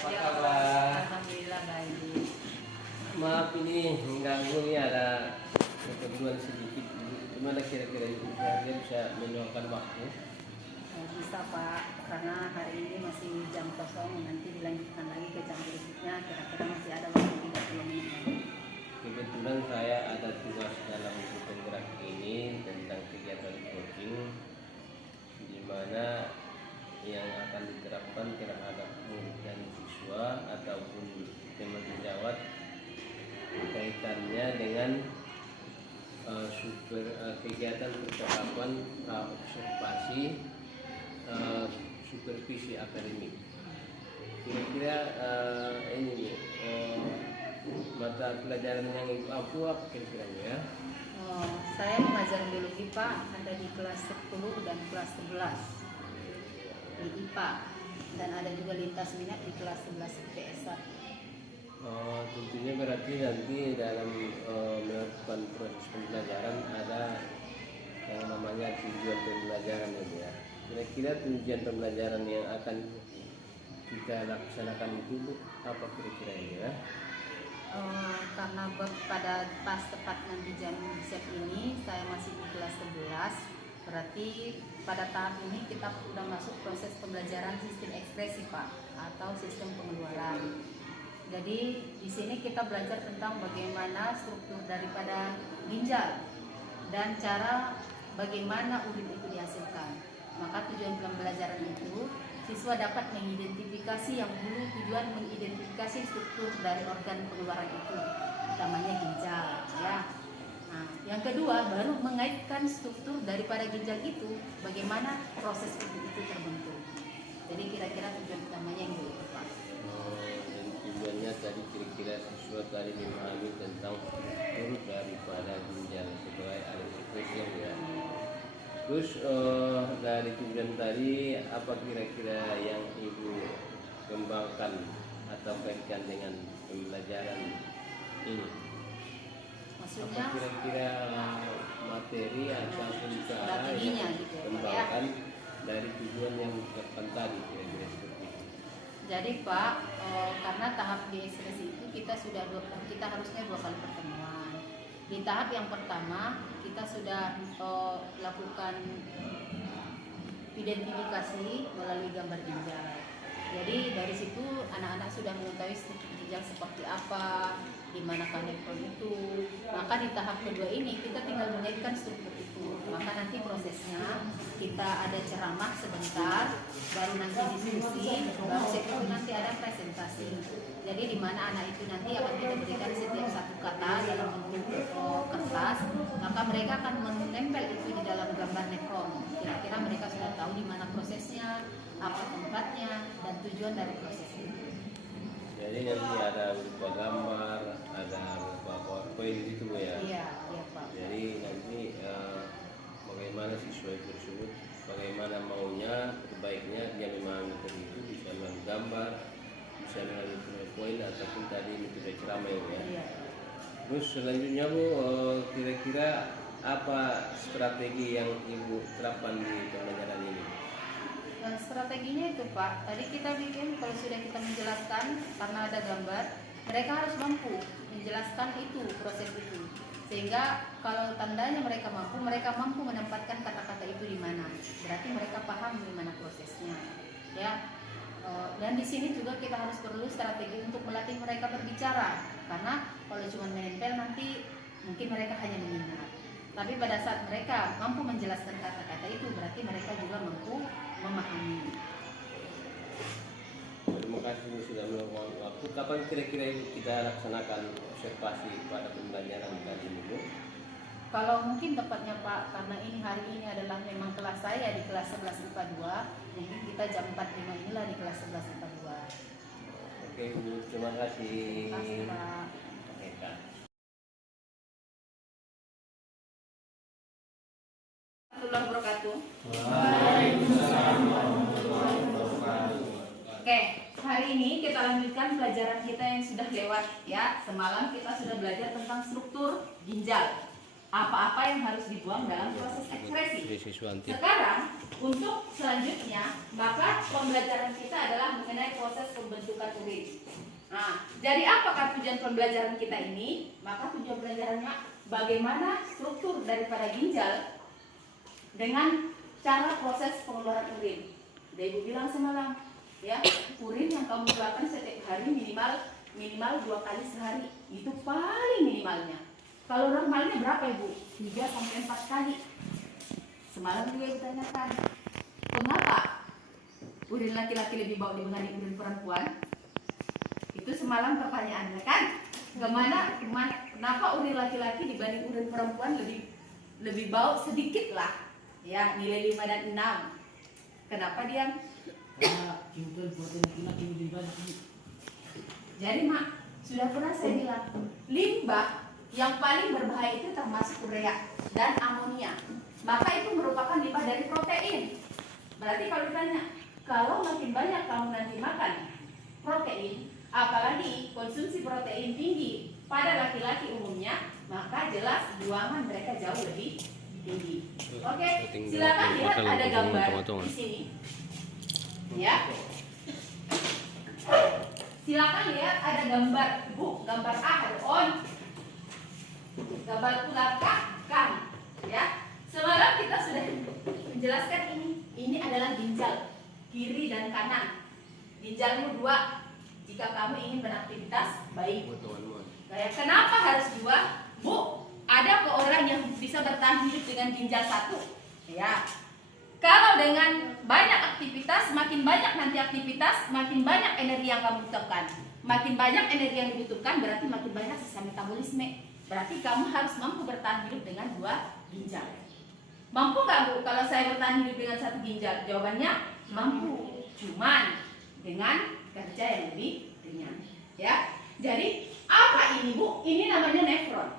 Apa Ya, kabar? Alhamdulillah baik. Maaf ini mengganggu nih, ada keperluan sedikit. Gimana kira-kira Ibu Ferdia bisa meluangkan waktu? Bisa Pak, karena hari ini masih jam kosong, nanti dilanjutkan lagi ke jam berikutnya, kira-kira masih ada waktu 30 menit lagi. Kebetulan saya ada tugas dalam penggerak ini tentang kegiatan coaching, di mana yang akan diterapkan terhadap murid dan siswa ataupun teman sejawat kaitannya dengan kegiatan percakapan observasi supervisi akademik. Kira-kira ini nih mata pelajaran yang Ibu ampu apa kira-kira ya? Saya mengajar biologi Pak, ada di kelas 10 dan kelas 11 di IPA, dan ada juga lintas minat di kelas 11 PS1. Tentunya berarti nanti dalam melakukan proses pembelajaran ada yang namanya tujuan pembelajaran ya. Kira-kira tujuan pembelajaran yang akan kita laksanakan itu Bu, apa kira-kira ya? Karena pada pas tepatnya di jam siap ini saya masih di kelas 11, berarti pada tahap ini kita sudah masuk proses pembelajaran sistem ekspresi Pak, atau sistem pengeluaran. Jadi di sini kita belajar tentang bagaimana struktur daripada ginjal dan cara bagaimana urin itu dihasilkan. Maka tujuan pembelajaran itu siswa dapat mengidentifikasi, yang dulu tujuan mengidentifikasi struktur dari organ pengeluaran itu, utamanya ginjal ya. Nah, yang kedua baru mengaitkan struktur daripada ginjal itu, bagaimana proses itu terbentuk. Jadi kira-kira tujuan utamanya yang itu Pak. Dan tujuannya tadi kira-kira siswa tadi memahami tentang struktur daripada ginjal sebagai alat ekspresi ya. Terus dari tujuan tadi apa kira-kira yang Ibu kembangkan atau kaitkan dengan pembelajaran ini? Maksudnya Apa kira-kira materi ataupun cara yang gitu ya, Pak, kembangkan dari tujuan yang ditetapkan tadi kira-kira seperti itu? Jadi Pak, karena tahap di ekspresi itu kita harusnya 2 kali pertemuan. Di tahap yang pertama kita sudah lakukan identifikasi melalui gambar ginjal. Jadi dari situ anak-anak sudah mengetahui struktur ginjal seperti apa, di manakah nefron itu. Maka di tahap kedua ini kita tinggal mengaitkan struktur itu. Maka nanti prosesnya kita ada ceramah sebentar, baru nanti diskusi, baru setelah itu nanti ada presentasi. Jadi di mana anak itu nanti akan kita berikan setiap satu kata dalam bentuk kertas, maka mereka akan menempel itu di dalam gambar nefron. Kira-kira mereka sudah tahu di mana prosesnya, apa tempatnya, dan tujuan dari proses itu. Jadi nanti ada berupa gambar, ada berupa PowerPoint gitu Bu ya? Iya Pak. Jadi nanti bagaimana siswa tersebut, bagaimana maunya, sebaiknya dia memahami tadi itu bisa melalui gambar, bisa melalui PowerPoint ataupun tadi metode ceramah ya. Iya. Terus selanjutnya Bu, kira-kira apa strategi yang Ibu terapkan di pembelajaran ini? Strateginya itu Pak, tadi kita bikin kalau sudah kita menjelaskan, karena ada gambar, mereka harus mampu menjelaskan itu, proses itu, sehingga kalau tandanya mereka mampu menempatkan kata-kata itu di mana, berarti mereka paham di mana prosesnya ya. Dan di sini juga kita harus perlu strategi untuk melatih mereka berbicara, karena kalau cuma menempel nanti mungkin mereka hanya mengingat. Tapi pada saat mereka mampu menjelaskan kata-kata itu, berarti mereka juga mampu memahami. Terima kasih sudah meluangkan waktu. Kapan kira-kira kita laksanakan observasi pada pembelajaran kali ini Bu? Kalau mungkin tepatnya Pak, karena hari ini adalah memang kelas saya di kelas 11 IPA 2, mungkin kita jam 4.05 inilah di kelas 11 IPA 2. Oke Bu, terima kasih. Terima kasih Pak. Oke Kak. Warahmatullahi wabarakatuh. Waalaikumsalam warahmatullahi wabarakatuh. Oke, hari ini kita lanjutkan pelajaran kita yang sudah lewat ya. Semalam kita sudah belajar tentang struktur ginjal. Apa-apa yang harus dibuang dalam proses ekspresi. Sekarang untuk selanjutnya, maka pembelajaran kita adalah mengenai proses pembentukan urin urin. Nah, jadi apakah tujuan pembelajaran kita ini? Maka tujuan pembelajarannya bagaimana struktur daripada ginjal dengan cara proses pengeluaran urin. Udah Ibu bilang semalam, ya, urin yang kamu keluarkan setiap hari minimal 2 kali sehari. Itu paling minimalnya. Kalau normalnya berapa Ibu? 3 sampai 4 kali. Semalam juga ditanyakan, mengapa urin laki-laki lebih bau dibanding urin perempuan? Itu semalam pertanyaannya kan? Kenapa urin laki-laki dibanding urin perempuan lebih bau sedikit lah? Ya, nilai 5 dan 6. Kenapa dia? Jadi Mak, sudah pernah saya bilang, limbah yang paling berbahaya itu termasuk urea dan amonia. Maka itu merupakan limbah dari protein. Berarti kalau ditanya, kalau makin banyak kamu nanti makan protein, apalagi konsumsi protein tinggi pada laki-laki umumnya, maka jelas buangan mereka jauh lebih tinggi. Oke, silakan lihat ada gambar di sini. Ya. Silakan lihat ada gambar Ibu, gambar A ada on. Gambar ular kang, ya. Semalam kita sudah menjelaskan ini adalah ginjal kiri dan kanan. Ginjalmu 2 jika kamu ingin beraktivitas baik. Kenapa harus 2? Bu, ada kok orang yang bisa bertahan hidup dengan ginjal 1. Ya. Kalau dengan banyak aktivitas, makin banyak nanti aktivitas, makin banyak energi yang kamu butuhkan. Makin banyak energi yang dibutuhkan berarti makin banyak sisa metabolisme. Berarti kamu harus mampu bertahan hidup dengan 2 ginjal. Mampu nggak Bu kalau saya bertahan hidup dengan 1 ginjal? Jawabannya mampu, cuman dengan kerja yang lebih ringan. Ya, jadi apa ini Bu? Ini namanya nefron.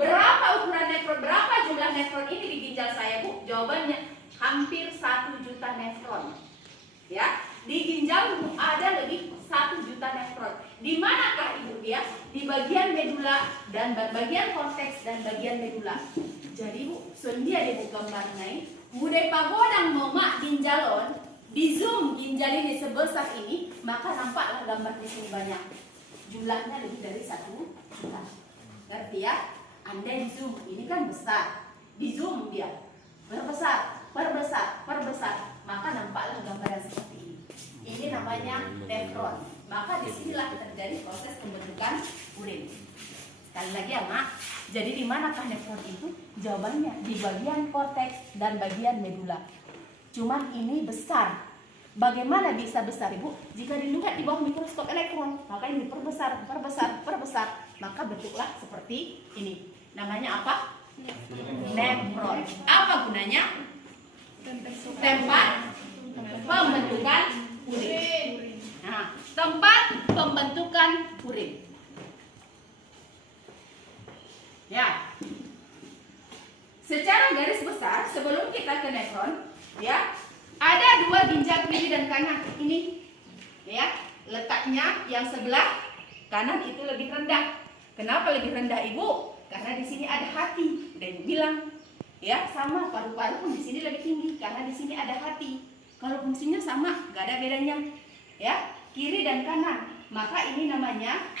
Berapa ukuran nefron? Berapa jumlah nefron ini di ginjal saya Bu? Jawabannya hampir 1 juta nefron. Ya, di ginjalmu ada lebih 1 juta nefron. Di manakah Ibu dia? Di bagian medula dan bagian korteks dan bagian medula. Jadi Bu, sondia deh Bu gambar naik. Mudai pagodang momak ginjalon, di zoom ginjal ini sebesar ini, maka nampaklah gambar di sini banyak. Jumlahnya lebih dari 1 juta. Ngerti ya? Anda di zoom, ini kan besar. Di zoom dia berbesar, maka nampaklah gambaran seperti ini. Ini namanya nefron. Maka disinilah terjadi proses pembentukan urin. Sekali lagi ya Mak, jadi di manakah nefron itu? Jawabannya di bagian korteks dan bagian medula. Cuman ini besar. Bagaimana bisa besar Ibu? Jika dilihat di bawah mikroskop elektron, maka ini diperbesar, maka bentuklah seperti ini. Namanya apa? Nefron. Apa gunanya? Tempat pembentukan urin. Nah, tempat pembentukan urin. Ya. Secara garis besar sebelum kita ke nefron, ya, ada 2 ginjal kiri dan kanan. Ini, ya, letaknya yang sebelah kanan itu lebih rendah. Kenapa lebih rendah Ibu? Karena di sini ada hati. Udah Ibu bilang, ya, sama paru-paru pun di sini lebih tinggi karena di sini ada hati. Kalau fungsinya sama, gak ada bedanya. Ya, kiri dan kanan. Maka ini namanya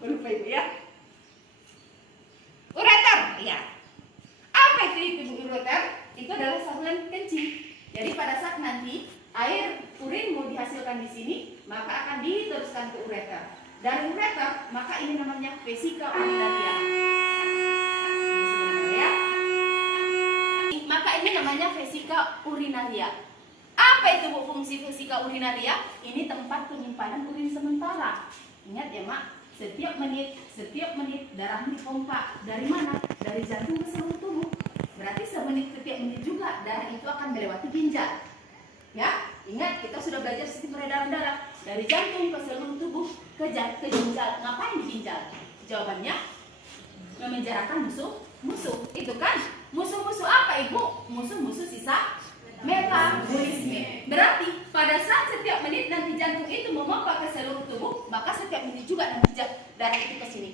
lupa Ibu ya. Ureter, ya. Apa itu Ibu ureter? Itu adalah saluran kencing. Jadi pada saat nanti air urin mau dihasilkan di sini, maka akan diteruskan ke ureter. Dari ureter, maka ini namanya vesika urinaria. Ya. Maka ini namanya vesika urinaria. Apa itu Bu fungsi vesika urinaria? Ini tempat penyimpanan urin sementara. Ingat ya Mak, setiap menit darah dipompa. Dari mana? Dari jantung ke seluruh tubuh. Berarti setiap menit juga darah itu akan melewati ginjal. Ya, ingat kita sudah belajar sistem peredaran darah dari jantung ke seluruh tubuh ke ginjal. Ngapain di ginjal? Jawabannya memenjarakan musuh. Itu kan musuh-musuh apa Ibu? Musuh-musuh sisa metabolisme. Berarti pada saat setiap menit nanti jantung itu memompa ke seluruh tubuh, maka setiap menit juga nanti darah itu ke sini.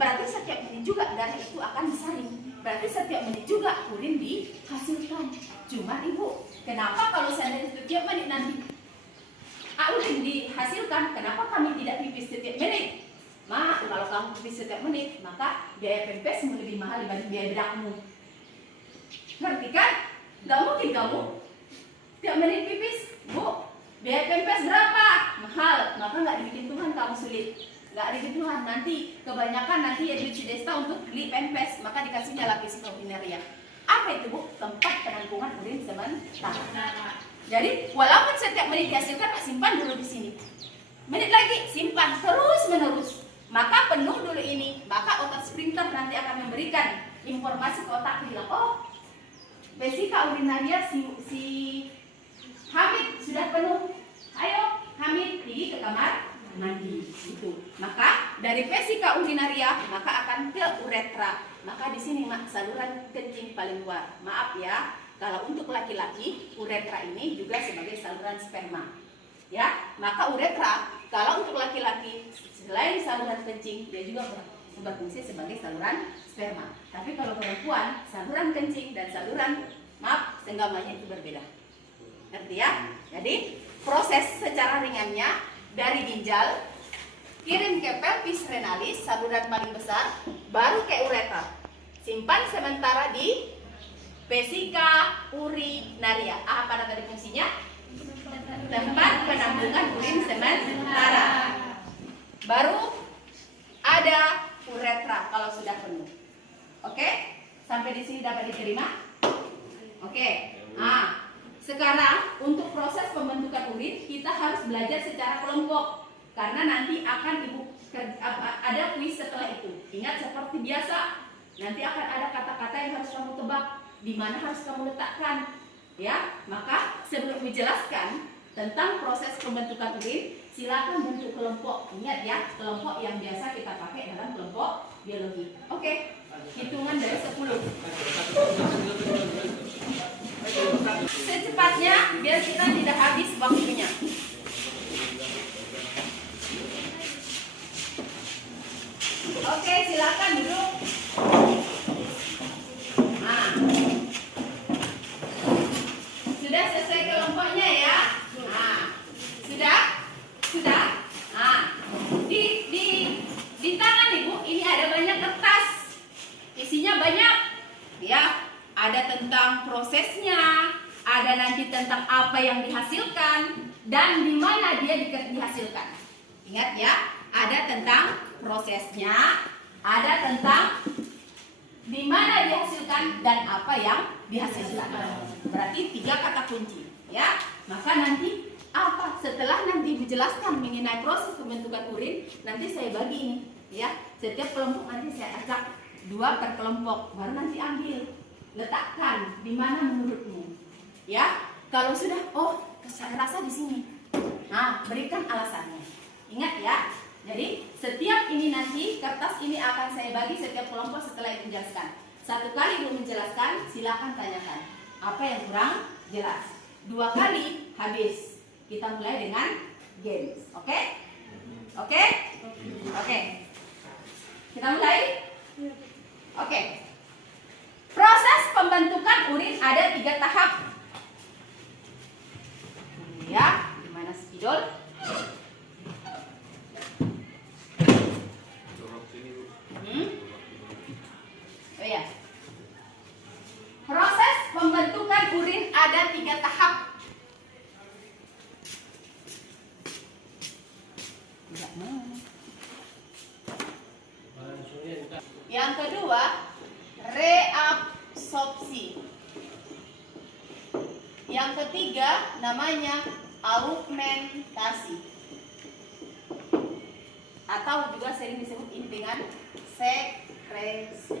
Berarti setiap menit juga darah itu akan disaring. berarti setiap menit juga urin dihasilkan. Cuma ibu, kenapa kalau seandainya setiap menit nanti urin dihasilkan, kenapa kami tidak pipis setiap menit? Kalau kamu pipis setiap menit, maka biaya pempes lebih mahal dibanding biaya bedakmu. Ngerti kan? Gak mungkin kamu tiap menit pipis, Bu, biaya pempes berapa? Mahal, maka nggak dibikin Tuhan kamu sulit. Nggak dibikin Tuhan, nanti kebanyakan nanti ya duit Desta untuk beli pempes, maka dikasihnya lapis urinaria. Apa itu, Bu? Tempat penampungan urin sementara. Jadi walaupun setiap menit dihasilkan, simpan dulu di sini. Menit lagi simpan terus menerus. Maka penuh dulu ini, maka otak sprinter nanti akan memberikan informasi ke otak bilang, oh, vesika urinaria si Hamid sudah penuh. Ayo Hamid pergi ke kamar mandi. Itu. Maka dari vesika urinaria maka akan ke uretra. Maka di sini saluran kencing paling luar. Maaf ya, kalau untuk laki-laki uretra ini juga sebagai saluran sperma. Ya, maka uretra kalau untuk laki-laki selain saluran kencing dia juga berfungsi sebagai saluran sperma. Tapi kalau perempuan saluran kencing dan saluran senggamanya itu berbeda. Ngerti ya? Jadi proses secara ringannya dari ginjal kirim ke pelvis renalis, saluran paling besar, baru ke uretra. Simpan sementara di vesika urinaria. Apa tadi fungsinya? Tempat penampungan urin sementara. Baru ada uretra kalau sudah penuh. Oke? Sampai di sini dapat diterima? Oke. Nah, sekarang untuk proses pembentukan urin kita harus belajar secara kelompok karena nanti akan ada kuis setelah itu. Ingat seperti biasa, nanti akan ada kata-kata yang harus kamu tebak, di mana harus kamu letakkan. Ya, maka sebelum menjelaskan tentang proses pembentukan urin, silakan bentuk kelompok. Ingat ya, kelompok yang biasa kita pakai dalam kelompok biologi. Oke, hitungan dari 10. Secepatnya, biar kita tidak habis waktunya. Oke, silakan duduk. Nah, sudah selesai kelompoknya ya. Nah, sudah. Nah, di tangan Ibu ini ada banyak kertas. Isinya banyak, ya. Ada tentang prosesnya, ada nanti tentang apa yang dihasilkan dan di mana dia dihasilkan. Ingat ya, ada tentang prosesnya, ada tentang di mana dihasilkan dan apa yang dihasilkan. Berarti 3 kata kunci, ya. Maka nanti apa setelah nanti dijelaskan mengenai proses pembentukan urin, nanti saya bagi ini, ya. Setiap kelompok nanti saya acak 2 per kelompok, baru nanti ambil, letakkan di mana menurutmu, ya. Kalau sudah, oh, saya rasa di sini. Nah, berikan alasannya. Ingat ya. Jadi setiap ini nanti kertas ini akan saya bagi setiap kelompok setelah itu menjelaskan. 1 kali belum menjelaskan, silakan tanyakan apa yang kurang jelas. 2 kali habis. Kita mulai dengan games, oke? Oke? Oke. Kita mulai? Oke. Proses pembentukan urin ada 3 tahap. Ya, gimana spidol? Oh ya. Proses pembentukan urin ada 3 tahap. Tidak mau. Yang kedua, reabsorpsi. Yang ketiga namanya augmentasi. Atau juga sering disebut ini dengan sekresi.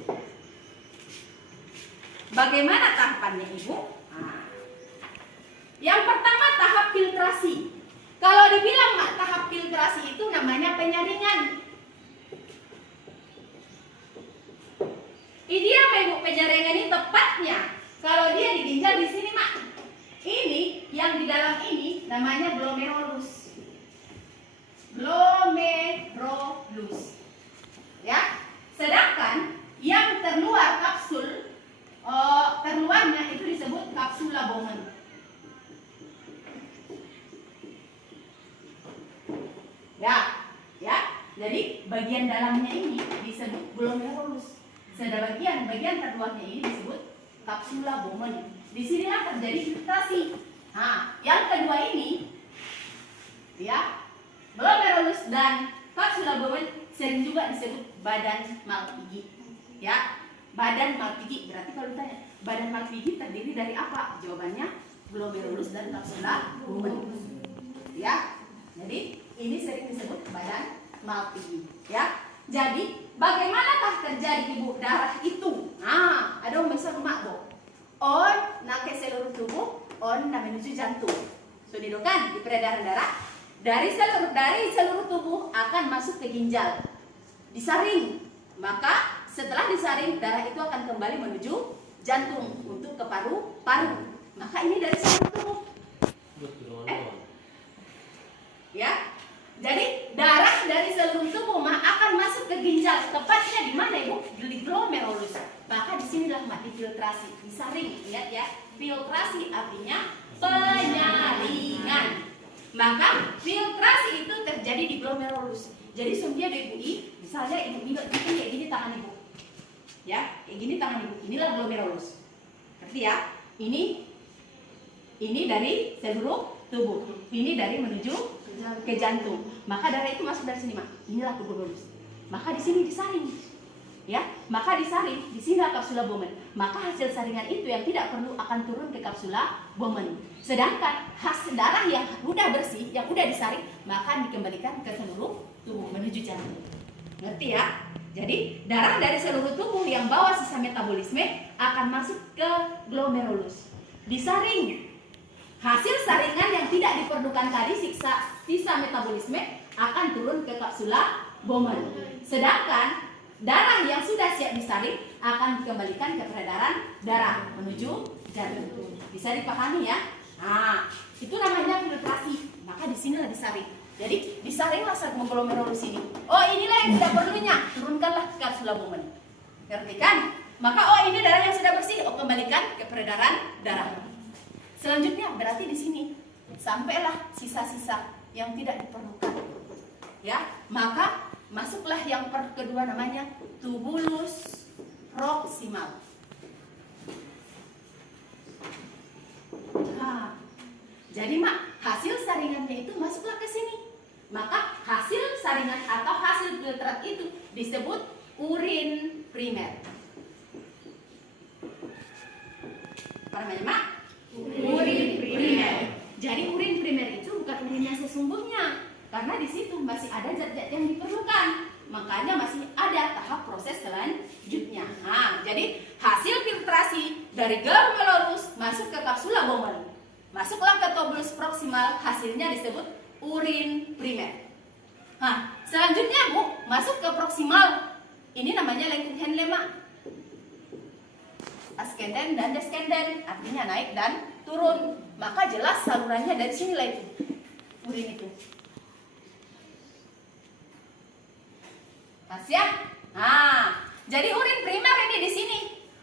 Bagaimana tahapannya, Ibu? Nah, yang pertama tahap filtrasi. Kalau dibilang tahap filtrasi itu namanya penyaringan. Dia Ibu penyaringan ini tepatnya kalau dia di ginjal di sini, Mak. Ini yang di dalam ini namanya glomerulus. Glomerulus. Ya. Sedangkan yang terluar kapsul Bowman. Ya. Jadi bagian dalamnya ini disebut glomerulus. Sedang bagian terluarnya ini disebut kapsula Bowman. Di sinilah terjadi filtrasi. Nah, yang kedua ini ya, glomerulus dan kapsula Bowman sering juga disebut badan Malpighi. Ya, badan Malpighi. Berarti kalau ditanya, badan Malpighi terdiri dari apa? Jawabannya glomerulus dan kapsula Bowman. Ya. Jadi ini sering disebut badan Malpighi. Ya. Jadi bagaimanakah terjadi ibu darah itu? Nah, ada misal mak bo. On nak ke seluruh tubuh, on nak menuju jantung. Sudah kan di peredaran darah dari seluruh tubuh akan masuk ke ginjal. Disaring. Maka setelah disaring darah itu akan kembali menuju jantung untuk ke paru-paru. Maka ini dari seluruh tubuh. Ya. Jadi darah dari seluruh tubuh akan masuk ke ginjal. Tepatnya di mana ibu? Di glomerulus. Maka disinilah difiltrasi, disaring. Lihat ya, filtrasi artinya penyaringan. Maka filtrasi itu terjadi di glomerulus. Jadi sumbernya dari ibu misalnya ibu bikin kayak gini tangan ibu. Ya, kayak gini tangan ibu. Inilah glomerulus. Ngerti ya? Ini dari seluruh tubuh. Ini dari menuju ke jantung. Maka darah itu masuk dari sini, Mak. Inilah glomerulus. Maka di sini disaring. Ya, maka disaring, di sini kapsula Bowman. Maka hasil saringan itu yang tidak perlu akan turun ke kapsula Bowman. Sedangkan hasil darah yang udah bersih, yang udah disaring, maka dikembalikan ke seluruh tubuh menuju jantung. Ngerti ya? Jadi darah dari seluruh tubuh yang bawa sisa metabolisme akan masuk ke glomerulus. Disaring. Hasil saringan yang tidak diperlukan tadi sisa metabolisme akan turun ke kapsula Bowman. Sedangkan darah yang sudah siap disaring akan dikembalikan ke peredaran darah menuju jantung. Bisa dipahami ya? Nah, itu namanya filtrasi. Maka di sinilah disaring. Jadi disaringlah saat glomerulus ini. Oh, inilah yang tidak perlunya, turunkanlah ke kapsula Bowman. Ngerti kan? Maka oh ini darah yang sudah bersih, oh kembalikan ke peredaran darah. Selanjutnya berarti di sini sampailah sisa-sisa yang tidak diperlukan. Ya, maka masuklah yang kedua namanya tubulus proksimal. Nah, jadi mak hasil saringannya itu masuklah ke sini. Maka hasil saringan atau hasil filtrat itu disebut urin primer. Apa namanya mak? Urin primer. Jadi urin primer itu bukan urin yang sesungguhnya, karena di situ masih ada zat-zat yang diperlukan. Makanya masih ada tahap proses selanjutnya. Nah, jadi hasil filtrasi dari glomerulus masuk ke kapsula Bowman. Masuklah ke tubulus proksimal, hasilnya disebut urin primer. Nah, selanjutnya Bu, masuk ke proksimal. Ini namanya lengkung Henle, Mak. Ascendent dan descendent, artinya naik dan turun. Maka jelas salurannya dari sini lah itu. Urin itu. Pas ya? Nah, jadi urin primer ini di sini.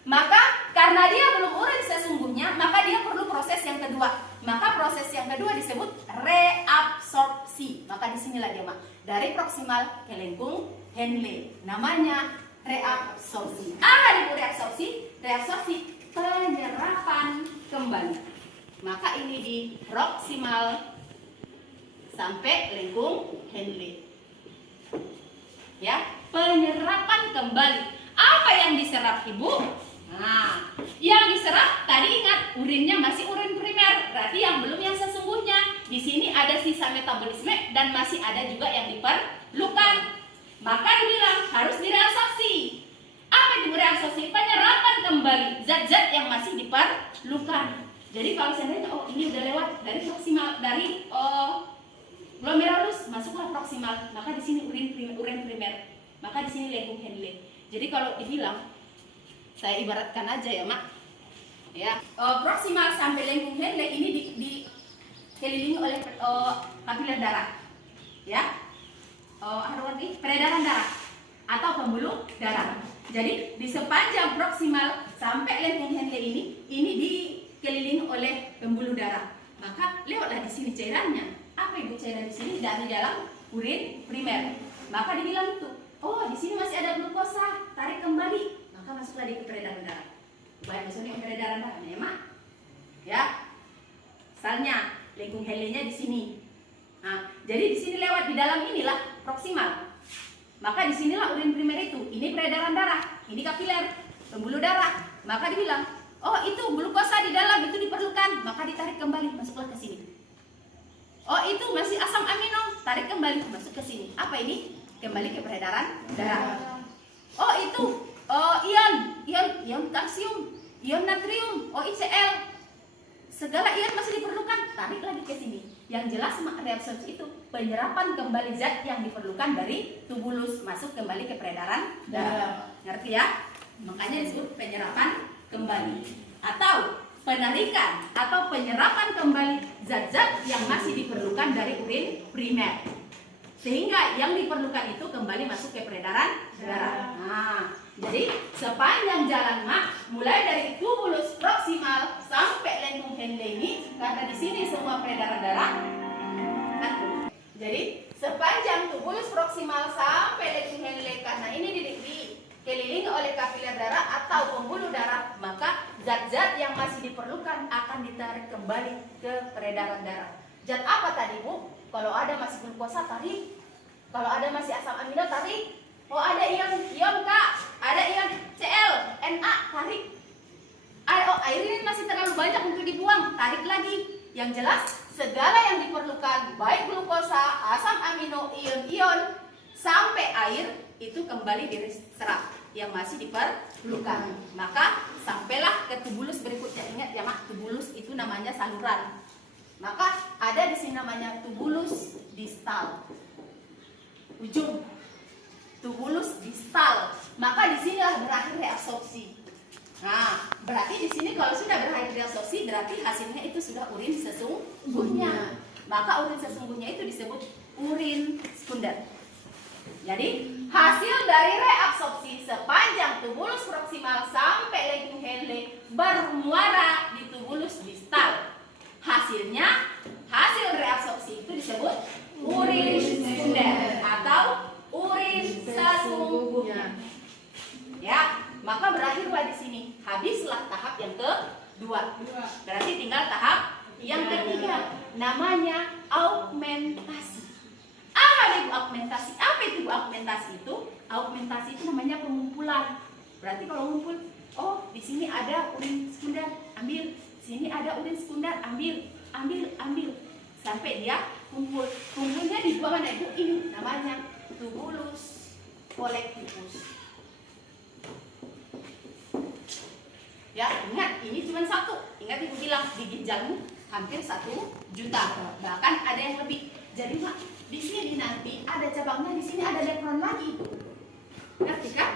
Maka karena dia belum urin sesungguhnya, maka dia perlu proses yang kedua. Maka proses yang kedua disebut reabsorpsi. Maka di sinilah dia, Mak. Dari proksimal ke lengkung Henle. Namanya reabsorpsi. Apa itu reabsorpsi? Reabsorpsi penyerapan kembali. Maka ini di proksimal sampai lengkung Henle. Ya, penyerapan kembali. Apa yang diserap Ibu? Nah, yang diserap tadi ingat urinnya masih urin primer, berarti yang belum yang sesungguhnya. Di sini ada sisa metabolisme dan masih ada juga yang diperlukan. Maka dibilang harus direabsorpsi. Apa itu reabsorpsi? Penyerapan kembali zat-zat yang masih diperlukan. Jadi kalau seandainya oh ini udah lewat dari proksimal dari glomerulus masuklah proksimal, maka di sini urin primer, maka di sini lengkung Henle. Jadi kalau dibilang, saya ibaratkan aja ya Mak, ya proksimal sampai lengkung Henle ini dikelilingi oleh kapiler darah, ya, peredaran darah atau pembuluh darah. Jadi di sepanjang proksimal sampai lengkung Henle ini dikelilingi oleh pembuluh darah. Maka lewatlah di sini cairannya. Apa ibu cairan di sini? Dari dalam urin primer. Maka dibilang itu, oh di sini masih ada glukosa, tarik kembali. Maka masuklah di peredaran darah. Baik masuknya ke peredaran darah, memang. Ya, misalnya lengkung Henle-nya di sini. Nah, jadi di sini lewat di dalam inilah proksimal. Maka di sinilah urin primer itu. Ini peredaran darah, ini kapiler, pembuluh darah. Maka dibilang, oh itu glukosa di dalam itu diperlukan. Maka ditarik kembali, masuklah ke sini. Oh itu masih asam amino, tarik kembali, masuk ke sini. Apa ini? Kembali ke peredaran darah. Oh itu, ion kalsium, ion natrium, ICl. Segala ion masih diperlukan, tarik lagi ke sini. Yang jelas reabsorpsi itu penyerapan kembali zat yang diperlukan dari tubulus masuk kembali ke peredaran darah. Ngerti ya? Makanya disebut penyerapan kembali atau penarikan atau penyerapan kembali zat-zat yang masih diperlukan dari urin primer. Sehingga yang diperlukan itu kembali masuk ke peredaran darah. Nah, jadi sepanjang jalan mak mulai dari tubulus proksimal sampai lengkung Henle ini, karena di sini semua peredaran darah. Jadi sepanjang tubulus proksimal sampai lengkung Henle, karena ini dikelilingi oleh kapiler darah atau pembuluh darah, maka zat-zat yang masih diperlukan akan ditarik kembali ke peredaran darah. Zat apa tadi Bu? Kalau ada masih glukosa tarik, kalau ada masih asam amino tarik. Oh ada ion K, ada ion Cl, Na tarik. Air ini masih terlalu banyak untuk dibuang, tarik lagi. Yang jelas segala yang diperlukan baik glukosa, asam amino, ion-ion sampai air itu kembali diserap yang masih diperlukan. Maka sampailah ke tubulus berikutnya. Ingat ya mak, tubulus itu namanya saluran. Maka ada di sini namanya tubulus distal. Ujung tubulus distal. Maka di sinilah berakhir reabsorpsi. Nah, berarti di sini kalau sudah berakhir reabsorpsi berarti hasilnya itu sudah urin sesungguhnya. Maka urin sesungguhnya itu disebut urin sekunder. Jadi hasil dari reabsorpsi sepanjang tubulus proksimal sampai lengkung Henle bermuara di tubulus distal. Hasilnya, hasil reabsorpsi itu disebut urin sekunder atau urin sesungguhnya. Ya, maka berakhirlah di sini. Habislah tahap yang kedua. Berarti tinggal tahap yang ketiga, namanya augmentasi. Apa itu augmentasi? Apa itu augmentasi itu? Augmentasi itu namanya pengumpulan. Berarti kalau ngumpul, oh di sini ada urin sekunder, ambil. Sini ada urin sekunder, ambil. Sampai dia kumpul. Kumpulnya di bawah mana itu? Ini namanya tubulus kolektivus. Ya, ingat ini cuma satu. Ingat ibu bilang di ginjalmu hampir 1 juta. Bahkan ada yang lebih. Jadi mak, di sini nanti ada cabangnya, di sini ada nefron lagi. Ngerti kan?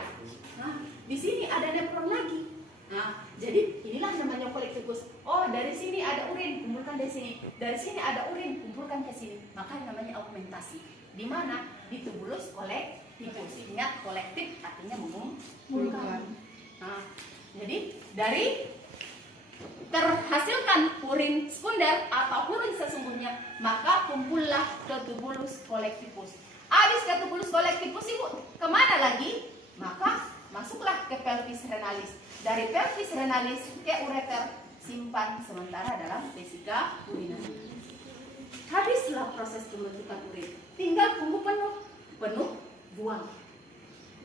Nah, di sini ada nefron lagi. Nah, jadi inilah namanya kolektivus. Oh, dari sini ada urin, kumpulkan dari sini. Dari sini ada urin, kumpulkan ke sini. Maka namanya augmentasi. Di mana? Di tubulus kolektivus. Ingat, kolektif artinya mengumpulkan. Nah, jadi dari terhasilkan urin sekunder atau urin sesungguhnya, maka kumpullah ke tubulus kolektivus. Habis ke tubulus kolektivus ibu, kemana lagi? Maka masuklah ke pelvis renalis. Dari pelvis renalis ke ureter, simpan sementara dalam vesika urinaria. Habislah proses pembentukan urin. Tinggal tunggu penuh buang.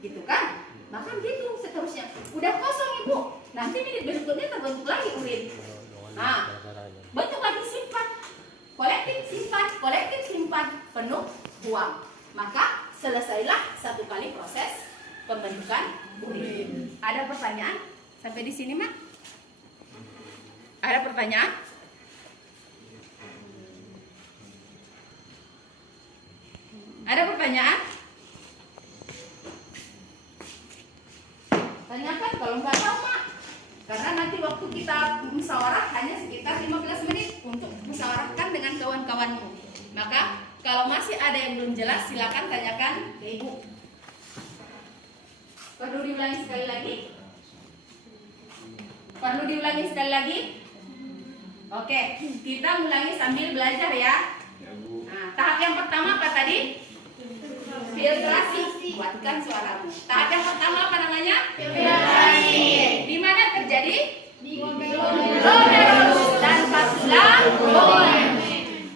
Gitu kan? Maka gitu seterusnya. Udah kosong ibu, nanti menit berikutnya terbentuk lagi urin. Nah, bentuk lagi simpan. Kolektif simpan, penuh buang. Maka selesailah satu kali proses pembentukan urin. Ada pertanyaan? Sampai di sini, Mak? Ada pertanyaan? Ada pertanyaan? Tanyakan kalau nggak tahu, Mak. Karena nanti waktu kita musyawarah hanya sekitar 15 menit untuk musyawarahkan dengan kawan-kawanmu. Maka kalau masih ada yang belum jelas, silakan tanyakan ke Ibu. Perlu diulangi sekali lagi? Oke, kita ulangi sambil belajar ya. Nah, tahap yang pertama apa tadi? Filtrasi. Buatkan suaramu. Tahap yang pertama apa namanya? Filtrasi. Di mana terjadi? Di glomerulus dan kapsula bone.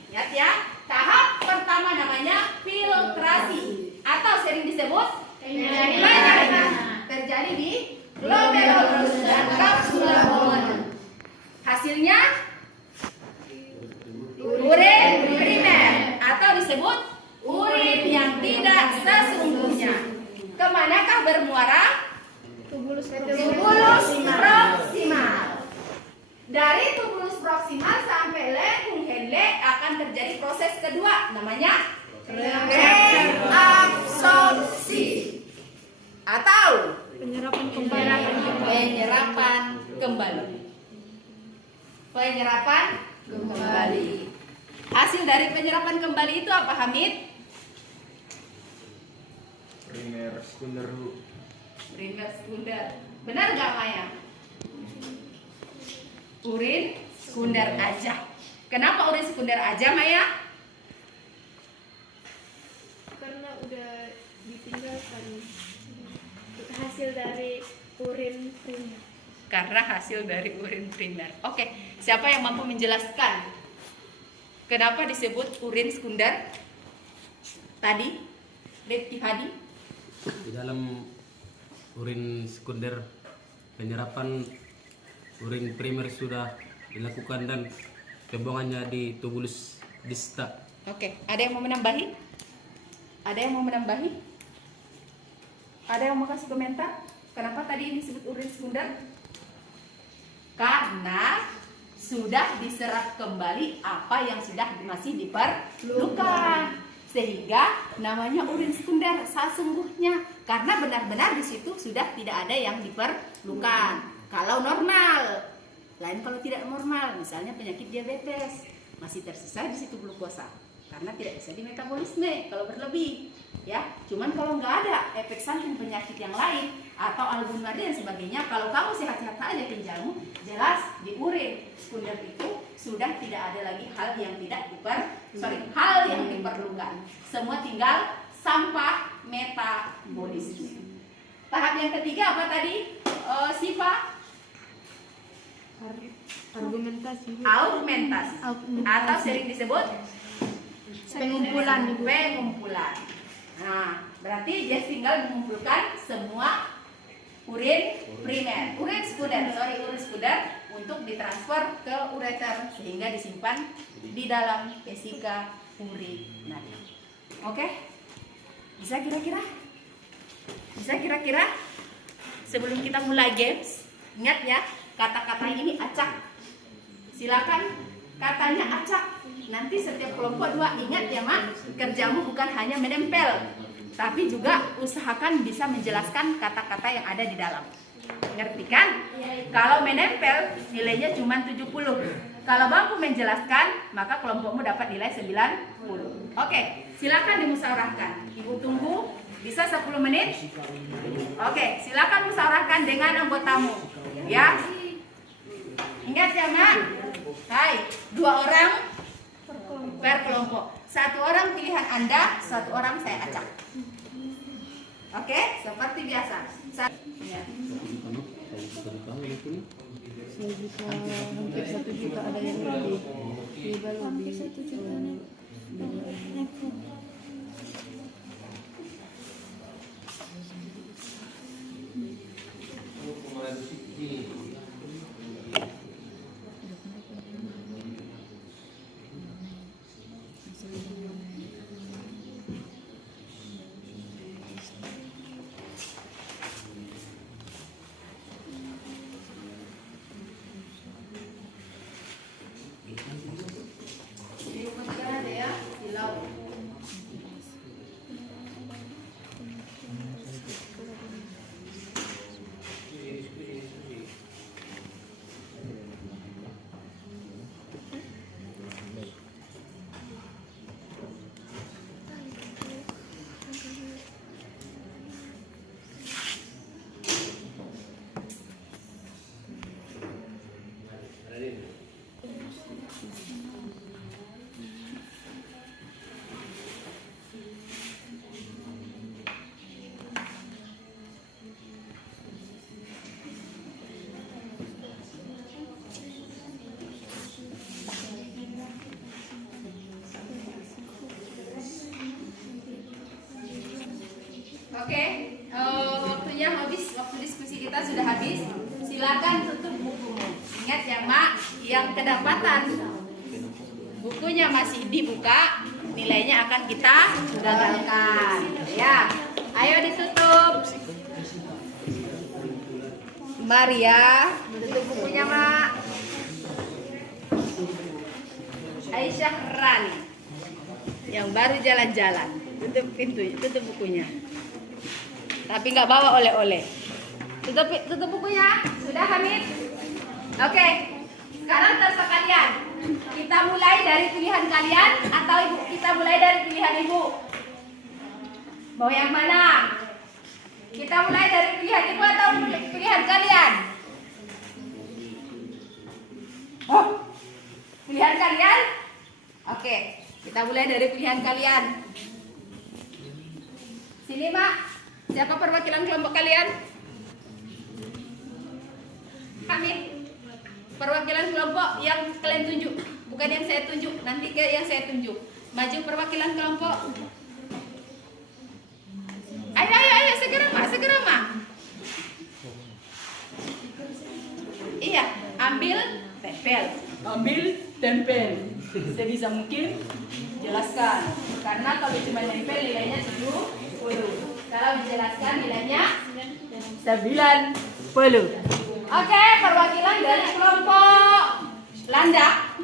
Lihat ya. Tahap pertama namanya filtrasi atau sering disebut penyerapan. Terjadi di glomerulus dan kapsula bone. Hasilnya urin primer atau disebut urin yang tidak sesungguhnya. Kemanakah bermuara? Tubulus proksimal. Dari tubulus proksimal sampai lengkung Henle akan terjadi proses kedua, namanya reabsorpsi atau penyerapan kembali. Hasil dari penyerapan kembali itu apa, Hamid? Primer sekunder. Benar nggak, Maya? Urin sekunder aja. Kenapa urin sekunder aja, Maya? Karena udah ditinggalkan hasil dari urin primer. Karena hasil dari urin primer. Oke, siapa yang mampu menjelaskan kenapa disebut urin sekunder tadi? Leti Hadi. Di dalam urin sekunder penyerapan urin primer sudah dilakukan dan pembuangannya di tubulus dista. Oke, ada yang mau menambahi? Ada yang mau kasih komentar? Kenapa tadi ini disebut urin sekunder? Karena sudah diserap kembali apa yang sudah masih diperlukan, sehingga namanya urin sekunder sesungguhnya karena benar-benar di situ sudah tidak ada yang diperlukan. Kalau normal, lain kalau tidak normal, misalnya penyakit diabetes masih tersisa di situ glukosa karena tidak bisa dimetabolisme kalau berlebih, ya. Cuman kalau nggak ada efek samping penyakit yang lain atau albumina dan sebagainya, kalau kamu sehat-sehat aja ginjalmu, jelas di urin sekunder itu sudah tidak ada lagi hal yang diperlukan. Semua tinggal sampah metabolisme. Tahap yang ketiga apa tadi? Sifa Argumentasi atau sering disebut pengumpulan. Nah, berarti dia tinggal mengumpulkan semua urin primer, urin sekunder untuk ditransfer ke ureter sehingga disimpan di dalam vesika urinaria. Oke? Bisa kira-kira? Sebelum kita mulai games, ingat ya, kata-kata ini acak. Silakan katanya acak. Nanti setiap kelompok 2 ingat ya, Mak, kerjamu bukan hanya menempel, tapi juga usahakan bisa menjelaskan kata-kata yang ada di dalam. Ngerti kan? Kalau menempel nilainya cuma 70. Kalau mampu menjelaskan, maka kelompokmu dapat nilai 90. Oke, silakan dimusyawarahkan. Ibu tunggu, bisa 10 menit? Oke, silakan musyawarahkan dengan anggotamu. Ya. Ingat ya, Mak. Hai, 2 orang per kelompok. 1 orang pilihan Anda, 1 orang saya acak. Oke, seperti biasa. Ya. hampir 1 juta, ada yang lebih. Hampir 1 juta nih. Di rumah sekarang ada ya? Oke, waktunya habis, waktu diskusi kita sudah habis. Silakan tutup bukumu. Ingat ya Mak, yang kedapatan bukunya masih dibuka, nilainya akan kita gagalkan. Ya, ayo ditutup. Maria, tutup bukunya Mak. Aisyah Rani, yang baru jalan-jalan, tutup pintu, tutup bukunya. Tapi nggak bawa oleh-oleh. Tutup bukunya. Sudah Hamid? Oke. Sekarang terserah kalian. Kita mulai dari pilihan kalian atau ibu? Kita mulai dari pilihan ibu. Mau yang mana? Kita mulai dari pilihan ibu atau pilihan kalian? Oh, pilihan kalian? Oke. Kita mulai dari pilihan kalian. Sini Mak. Siapa perwakilan kelompok kalian? Hamid. Perwakilan kelompok yang kalian tunjuk, bukan yang saya tunjuk. Nanti ke yang saya tunjuk. Maju perwakilan kelompok. Ayo, segera Mak. Iya, ambil tempel. Sebisa mungkin jelaskan. Karena kalau cuma nempel nilainya 70. Kalau dijelaskan nilainya 90. Oke, perwakilan dari kelompok landak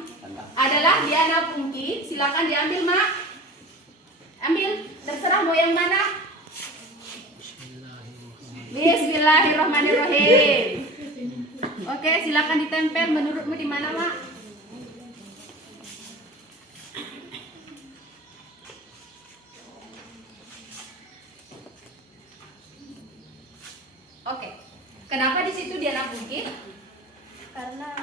adalah Diana Pungki. Silakan diambil Mak. Ambil, terserah mau yang mana. Bismillahirrahmanirrahim. Oke, silakan ditempel. Menurutmu di mana Mak? Oke. Kenapa di situ Diana Pungki? Karena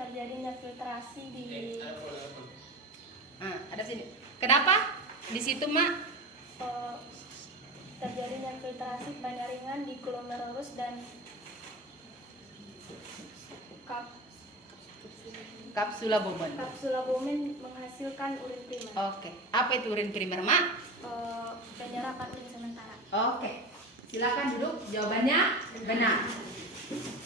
terjadinya filtrasi di Ada sini. Kenapa? Di situ Mak? terjadinya filtrasi penyaringan di glomerulus dan Kapsula Bowman. kapsula Bowman menghasilkan urin primer. Oke. Apa itu urin primer Mak? Penyerapan urin sementara. Oke. Silakan duduk. Jawabannya benar.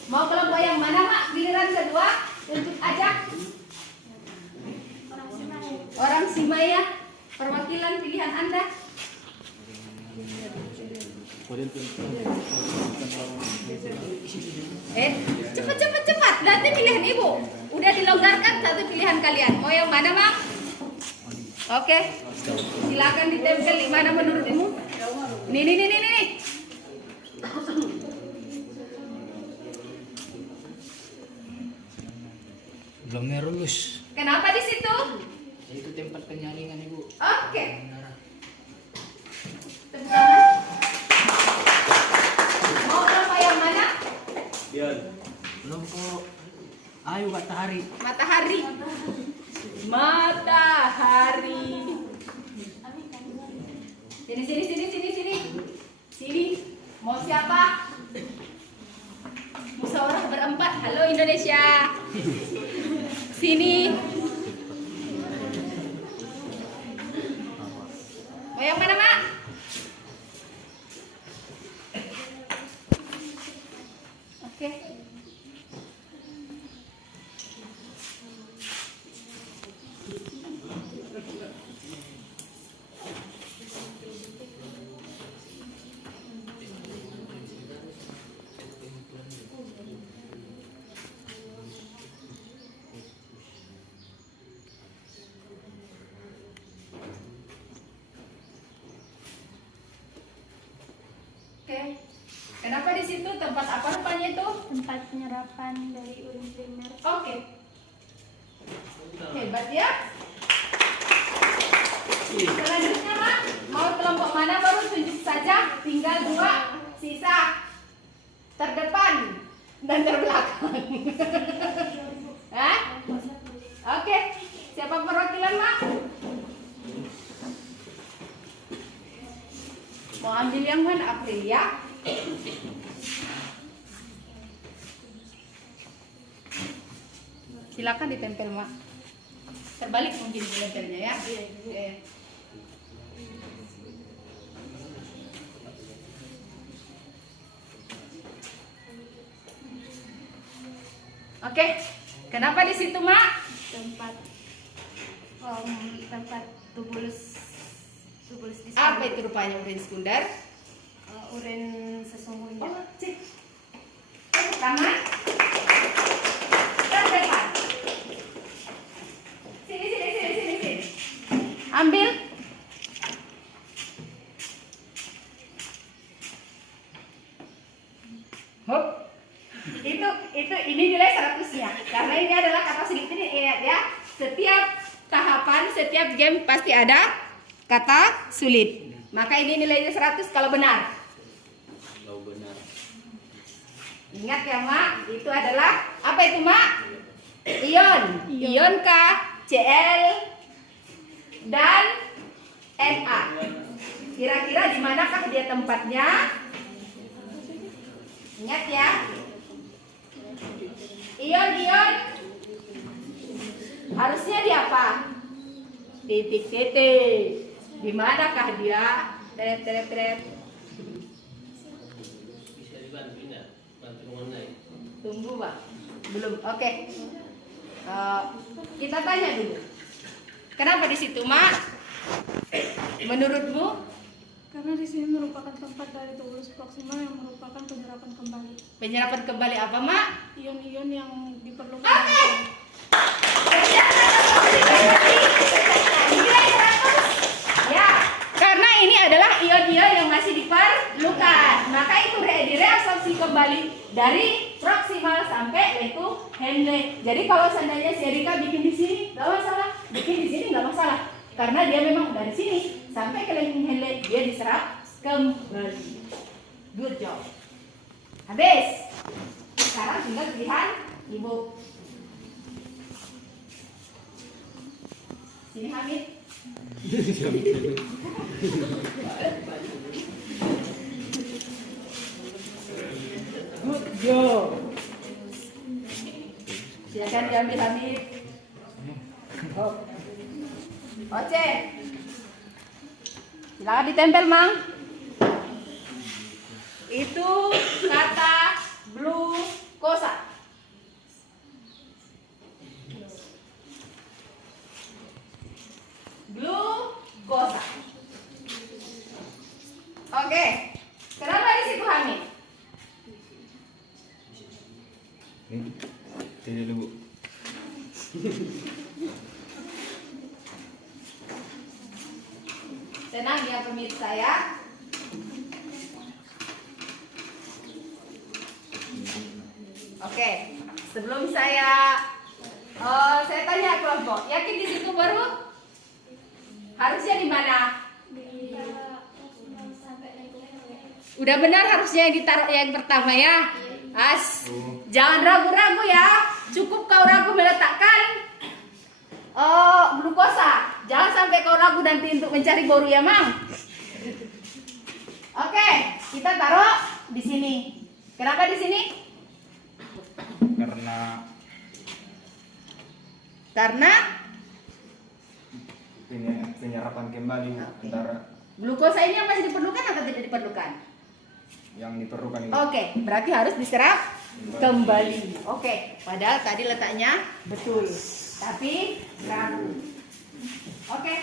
Mau kelompok yang mana Mak? Giliran kedua. Tunjuk aja. Orang Simaya. Perwakilan pilihan Anda. Cepat. Nanti pilihan Ibu. Udah dilonggarkan satu pilihan kalian. Mau yang mana Mak? Oke. Silakan ditempel di mana menurutmu? Nih. Glomerulus. Kenapa di situ? Itu tempat penyaringan Ibu. Oke. Mau kelompok yang mana? Kelompok Ayu Matahari. Matahari. Sini. Mau siapa? Musyawarah berempat. Halo Indonesia. Sini. Mau yang mana, Mak? Oke. Oke. Kenapa di situ tempat apa rupanya itu? Tempat penyerapan dari urin primer. Oke. Hebat ya. Selanjutnya Mak, mau kelompok mana baru tunjuk saja. Tinggal 2 sisa. Terdepan dan terbelakang. Hah? Oke. Siapa perwakilan Mak? Mau ambil yang mana? Aprilia? Silakan ditempel Mak. Terbalik mungkin tempelnya ya. Oke. Oke, kenapa di situ, Mak? Tempat tubulus di Apa itu rupanya urin sekunder? urin sesungguhnya. Oh, cek. Tangan. Dan depan. Sini. Ambil. Hop. Ini nilai 100-nya. Karena ini adalah kata sulit ini ingat ya. Setiap tahapan, setiap game pasti ada kata sulit. Maka ini nilainya 100 kalau benar. Kalau benar. Ingat ya, Mak, itu adalah apa itu, Mak? Ion. Ion K, Cl dan Na. Kira-kira di manakah dia tempatnya? Ingat ya. Ion harusnya di apa? Titik. Di manakah dia? Tret. Bisa dibantuin ya? Bantu online. Tunggu, Pak. Belum. Oke. Kita tanya dulu. Kenapa di situ, Mak? Menurutmu? Karena di sini merupakan tempat dari tubulus proksimal yang merupakan penyerapan kembali Penyerapan kembali apa, Mak? ion-ion yang diperlukan. Oke. Ya, karena ini adalah ion-ion yang masih diperlukan. Maka itu direabsorpsi kembali dari proksimal sampai yaitu Henle. Jadi kalau seandainya si Erika bikin di sini nggak masalah, bikin di sini nggak masalah, karena dia memang dari sini sampai ke lengkung Henle dia diserap kembali. Good job. Habis. Sekarang tinggal pilihan Ibu. Sini Hamid. Good job. Silakan diambil Hamid. Oh. Oce. Silakan ditempel, Mang. Itu kata glukosa. Glukosa. Oke. Kenapa di situ Hamid? Ini dulu. Tenang ya pemirsa ya. Oke, sebelum saya tanya kelompok, yakin di situ baru? Harusnya di mana? Udah benar harusnya yang ditaruh yang pertama ya. Jangan ragu-ragu ya. Cukup kau ragu meletakkan glukosa. Jangan sampai kau ragu nanti untuk mencari boru ya, Mang. Oke, kita taruh di sini. Kenapa di sini? Karena penyerapan kembali antara glukosa ini yang masih diperlukan atau tidak diperlukan? yang diperlukan ini. Oke, berarti harus diserap kembali. Oke, padahal tadi letaknya betul, tapi ragu. Oke.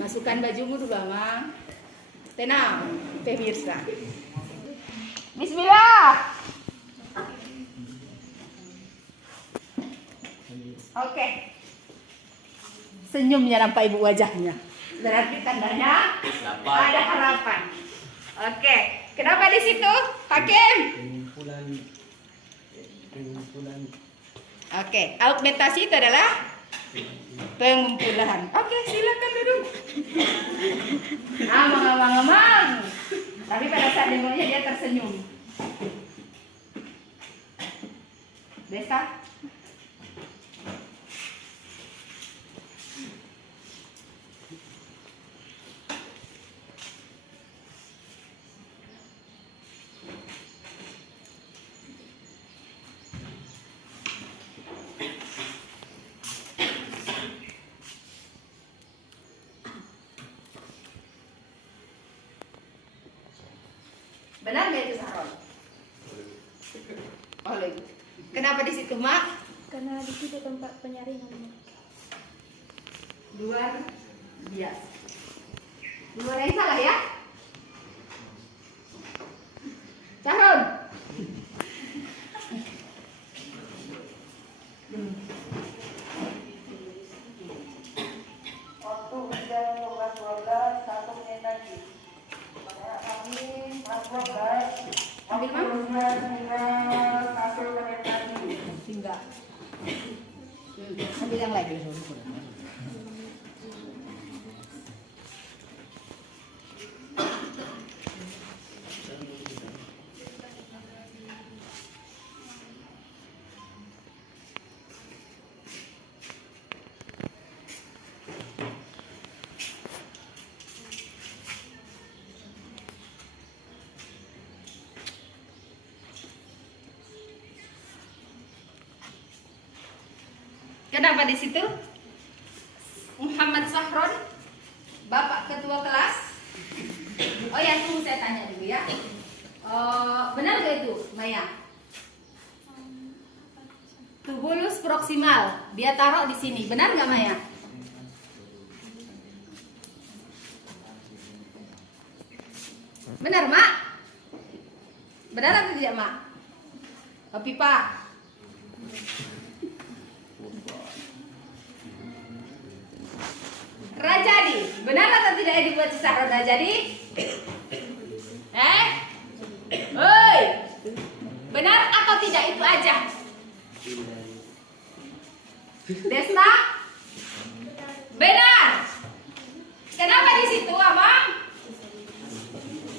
Masukkan bajumu dulu, Mama. Tenang, pemirsa. Bismillah. Oke. Senyumnya nampak ibu wajahnya. Berarti tandanya ada harapan. Oke. Kenapa di situ, Hakim? Oke. Augmentasi itu adalah pengumpulan. Oke, silakan duduk. Amang. Tapi pada saat demonya dia tersenyum. Desa? Ibu Saron? Oleh. Kenapa di situ, Mak? Karena di situ tempat penyaringan. Luar biasa. Luar yang salah ya? Saron. Ambil Mak. Enggak. Ambil yang lagi. Kenapa di situ? Muhammad Sahron, Bapak Ketua kelas. Oh ya, tunggu saya tanya dulu ya. Benar gak itu, Maya? Tubulus proksimal, dia taruh di sini. Benar nggak, Maya? Benar, Mak? Benar atau tidak, Mak? Pipa. Rajadi, benar atau tidak yang dibuat Sisahron Rajadi? Hoi, benar atau tidak itu aja? Desta? Benar. Kenapa di situ, Abang?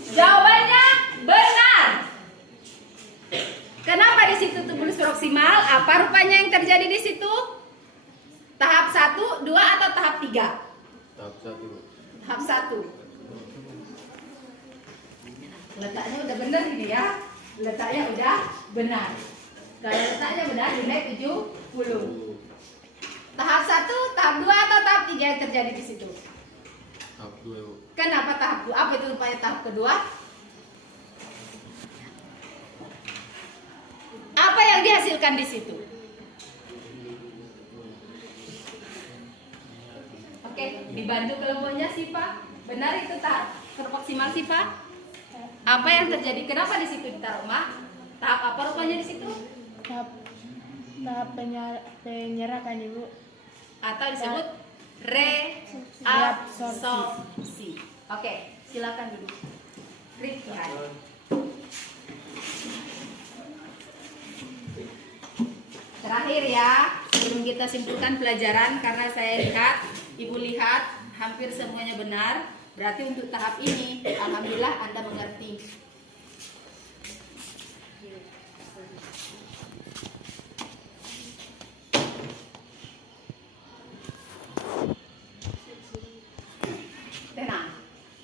Jawabannya benar. Kenapa di situ tubulus proksimal? Apa rupanya yang terjadi di situ? Tahap 1, 2 atau tahap 3? Tahap 1. Tahap 1. Letaknya udah benar ini ya. Letaknya udah benar. Kalau letaknya benar nilai 70. Tahap 1, tahap 2 atau tahap 3 yang terjadi di situ? Tahap 2, Bu. Kenapa tahap 2? Apa itu rupanya tahap kedua? Apa yang dihasilkan di situ? Oke, dibantu kelompoknya Siva. Benar itu tahap termaksimal Siva? Apa yang terjadi? Kenapa di situ ditaruh, Mak? Tahap apa rupanya di situ? Tahap penyerapan, Ibu. Atau disebut reabsorpsi. Oke, silakan duduk. Rifki. Terakhir ya, sebelum kita simpulkan pelajaran, karena saya lihat, Ibu lihat hampir semuanya benar. Berarti untuk tahap ini, alhamdulillah Anda mengerti.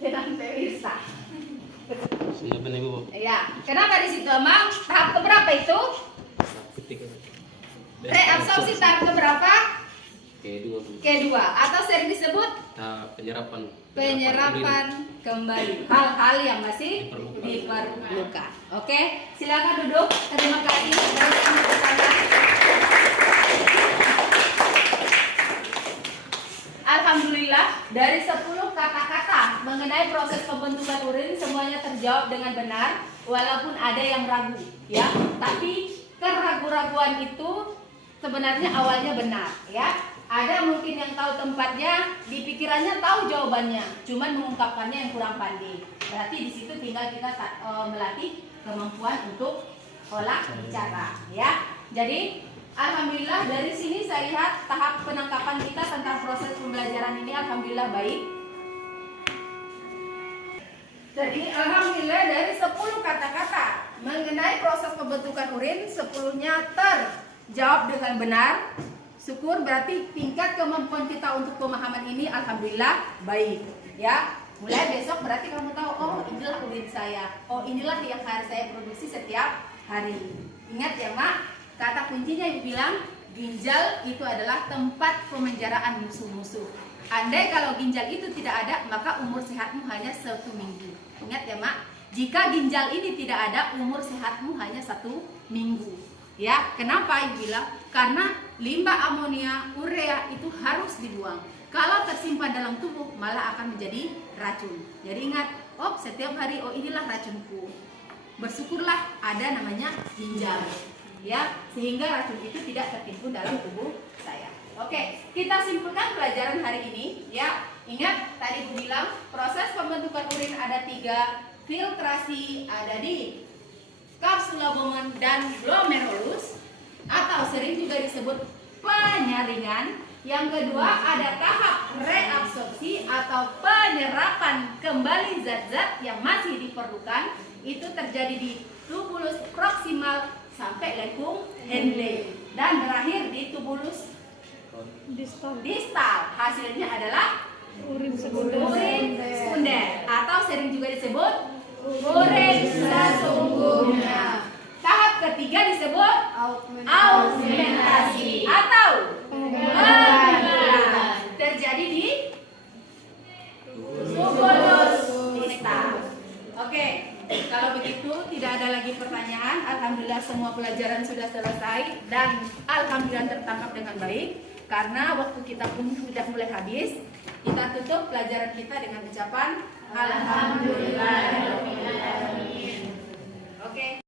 Tenang pemirsa. Siapa nih, Bu? Ya, kenapa di situ, Amang? Tahap keberapa itu? Ketiga. Reabsorpsi tahap keberapa? Kedua, Bu. Kedua, atau sering disebut Tahap penyerapan. penyerapan kembali. Hal-hal yang masih diperlukan. Oke, silakan duduk. Terima kasih. Alhamdulillah, dari 10 kata-kata mengenai proses pembentukan urin semuanya terjawab dengan benar, walaupun ada yang ragu, ya. Tapi keraguan-raguan itu sebenarnya awalnya benar, ya. Ada mungkin yang tahu tempatnya, di pikirannya tahu jawabannya, cuman mengungkapkannya yang kurang pandai. Berarti di situ tinggal kita melatih kemampuan untuk olah bicara, ya. Jadi alhamdulillah dari sini saya lihat tahap penangkapan kita tentang proses pembelajaran ini alhamdulillah baik. Jadi alhamdulillah dari 10 kata-kata mengenai proses pembentukan urin 10-nya terjawab dengan benar. Syukur, berarti tingkat kemampuan kita untuk pemahaman ini alhamdulillah baik, ya. Mulai besok berarti kamu tahu, oh inilah urin saya, oh inilah yang harus saya produksi setiap hari. Ingat ya, Mak, kata kuncinya Ibu bilang ginjal itu adalah tempat pemenjaraan musuh-musuh. Andai kalau ginjal itu tidak ada, maka umur sehatmu hanya 1 minggu. Ingat ya, Mak. Jika ginjal ini tidak ada, umur sehatmu hanya 1 minggu. Ya, kenapa Ibu bilang? Karena limbah amonia, urea itu harus dibuang. Kalau tersimpan dalam tubuh malah akan menjadi racun. Jadi ingat, oh setiap hari, oh inilah racunku. Bersyukurlah ada namanya ginjal. Ya, sehingga racun itu tidak tertimbun dalam tubuh saya. Oke, kita simpulkan pelajaran hari ini. Ya, ingat tadi Bu bilang proses pembentukan urin ada 3. Filtrasi ada di kapsula Bowman dan glomerulus, atau sering juga disebut penyaringan. Yang kedua ada tahap reabsorpsi atau penyerapan kembali zat-zat yang masih diperlukan. Itu terjadi di tubulus proksimal sampai lengkung Henle, dan berakhir di tubulus distal. Hasilnya adalah Urin sekunder. urin sekunder, atau sering juga disebut urin sesungguhnya. Tahap ketiga disebut augmentasi atau pengumpulan, terjadi di tubulus distal. Oke, kalau begitu tidak ada lagi pertanyaan. Alhamdulillah semua pelajaran sudah selesai dan alhamdulillah tertangkap dengan baik. Karena waktu kita pun sudah mulai habis, kita tutup pelajaran kita dengan ucapan Alhamdulillah. Oke.